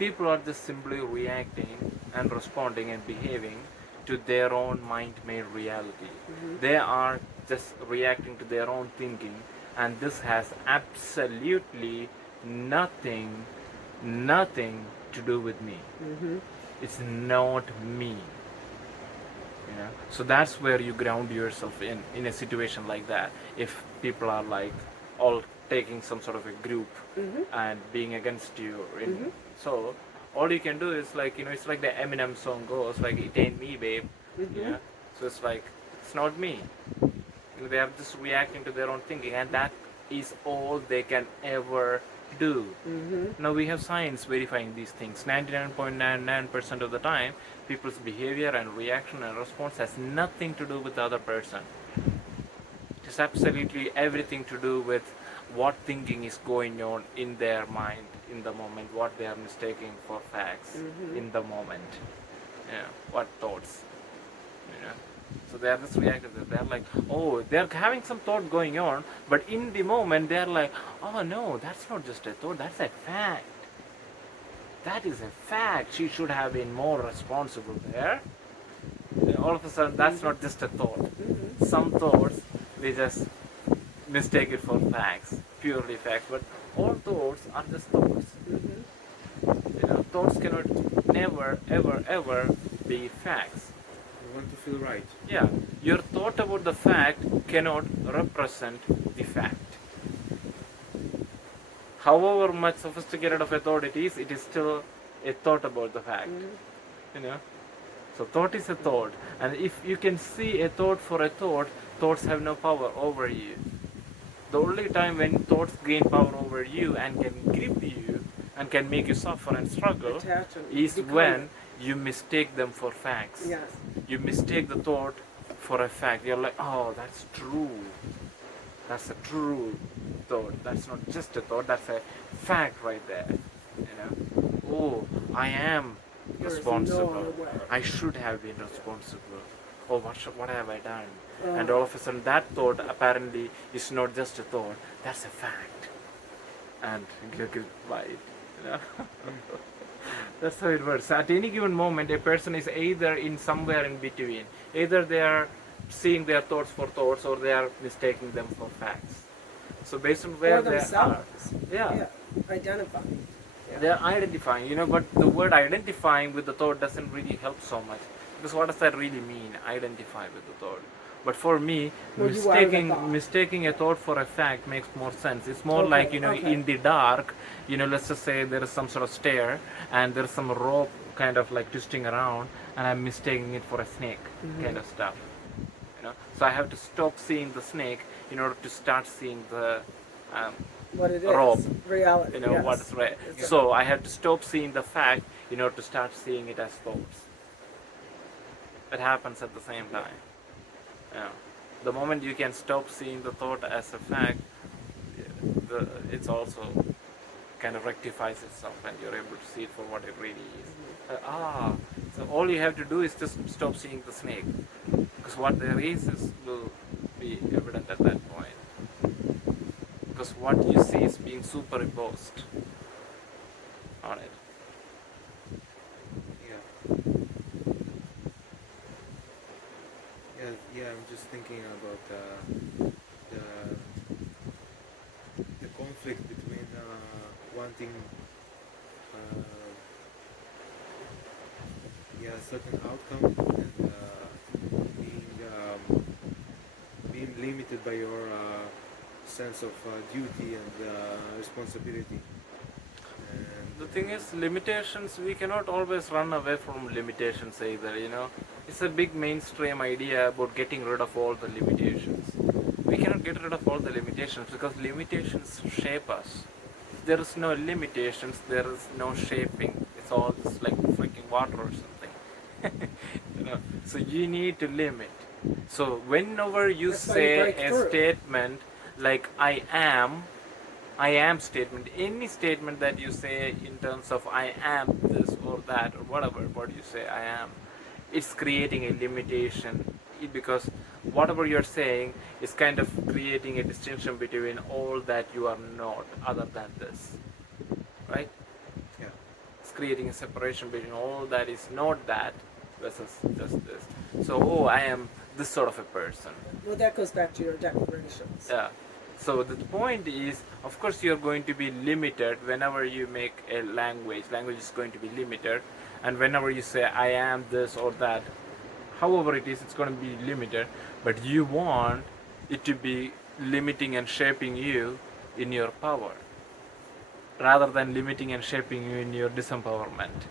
people are just simply reacting and responding and behaving to their own mind-made reality. They are just reacting to their own thinking, and this has absolutely nothing, nothing to do with me. It's not me. So that's where you ground yourself in a situation like that. If people are like all taking some sort of a group and being against you, so all you can do is like, it's like the Eminem song goes like, it ain't me, babe. Yeah. So it's like, it's not me. They are just reacting to their own thinking, and that is all they can ever do. Now we have science verifying these things. 99.99% of the time, people's behavior and reaction and response has nothing to do with the other person. It has absolutely everything to do with what thinking is going on in their mind in the moment, what they are mistaking for facts in the moment. What thoughts. So they are just reactive. They're like, oh, they're having some thought going on, but in the moment they're like, oh no, that's not just a thought, that's a fact. That is a fact. She should have been more responsible there. All of a sudden, that's not just a thought. Some thoughts, they just mistake it for facts, purely facts. But all thoughts are just thoughts. Thoughts cannot never, ever, ever be facts. You want to feel right. Yeah, your thought about the fact cannot represent the fact. However much sophisticated of a thought it is still a thought about the fact. So thought is a thought, and if you can see a thought for a thought, thoughts have no power over you. The only time when thoughts gain power over you and can grip you and can make you suffer and struggle is when you mistake them for facts. Yes. You mistake the thought for a fact. You're like, oh, that's true. That's a true thought. That's not just a thought, that's a fact right there. Oh, I am responsible. I should have been responsible. Oh, what have I done? And all of a sudden that thought apparently is not just a thought, that's a fact. And you get by it. That's how it works. At any given moment, a person is either in somewhere in between. Either they are seeing their thoughts for thoughts, or they are mistaking them for facts. So based on where they are, identifying. They are identifying, but the word identifying with the thought doesn't really help so much. Because what does that really mean? Identify with the thought. But for me, mistaking a thought for a fact makes more sense. It's more like, in the dark, let's just say there is some sort of stair and there's some rope kind of like twisting around, and I'm mistaking it for a snake kind of stuff. So I have to stop seeing the snake in order to start seeing the what it rope. is, reality. What is right. So I have to stop seeing the fact in order to start seeing it as thoughts. It happens at the same time. The moment you can stop seeing the thought as a fact, it's also kind of rectifies itself, and you're able to see it for what it really is. So all you have to do is just stop seeing the snake, because what there is will be evident at that point. Because what you see is being superimposed on it. Yeah, I'm just thinking about the conflict between wanting a certain outcome and being limited by your sense of duty and responsibility. The thing is, limitations, we cannot always run away from limitations either, It's a big mainstream idea about getting rid of all the limitations. We cannot get rid of all the limitations because limitations shape us. If there is no limitations, there is no shaping. It's all just like freaking water or something. So you need to limit. So whenever you say a statement like I am statement, any statement that you say in terms of I am this or that or whatever, what you say I am, it's creating a limitation, because whatever you're saying is kind of creating a distinction between all that you are not other than this, right? Yeah. it's creating a separation between all that is not that versus just this. So, oh, I am this sort of a person. Well, that goes back to your declarations. Yeah. So the point is, of course, you're going to be limited whenever you make a language. Language is going to be limited, and whenever you say I am this or that, however it is, it's going to be limited. But you want it to be limiting and shaping you in your power, rather than limiting and shaping you in your disempowerment.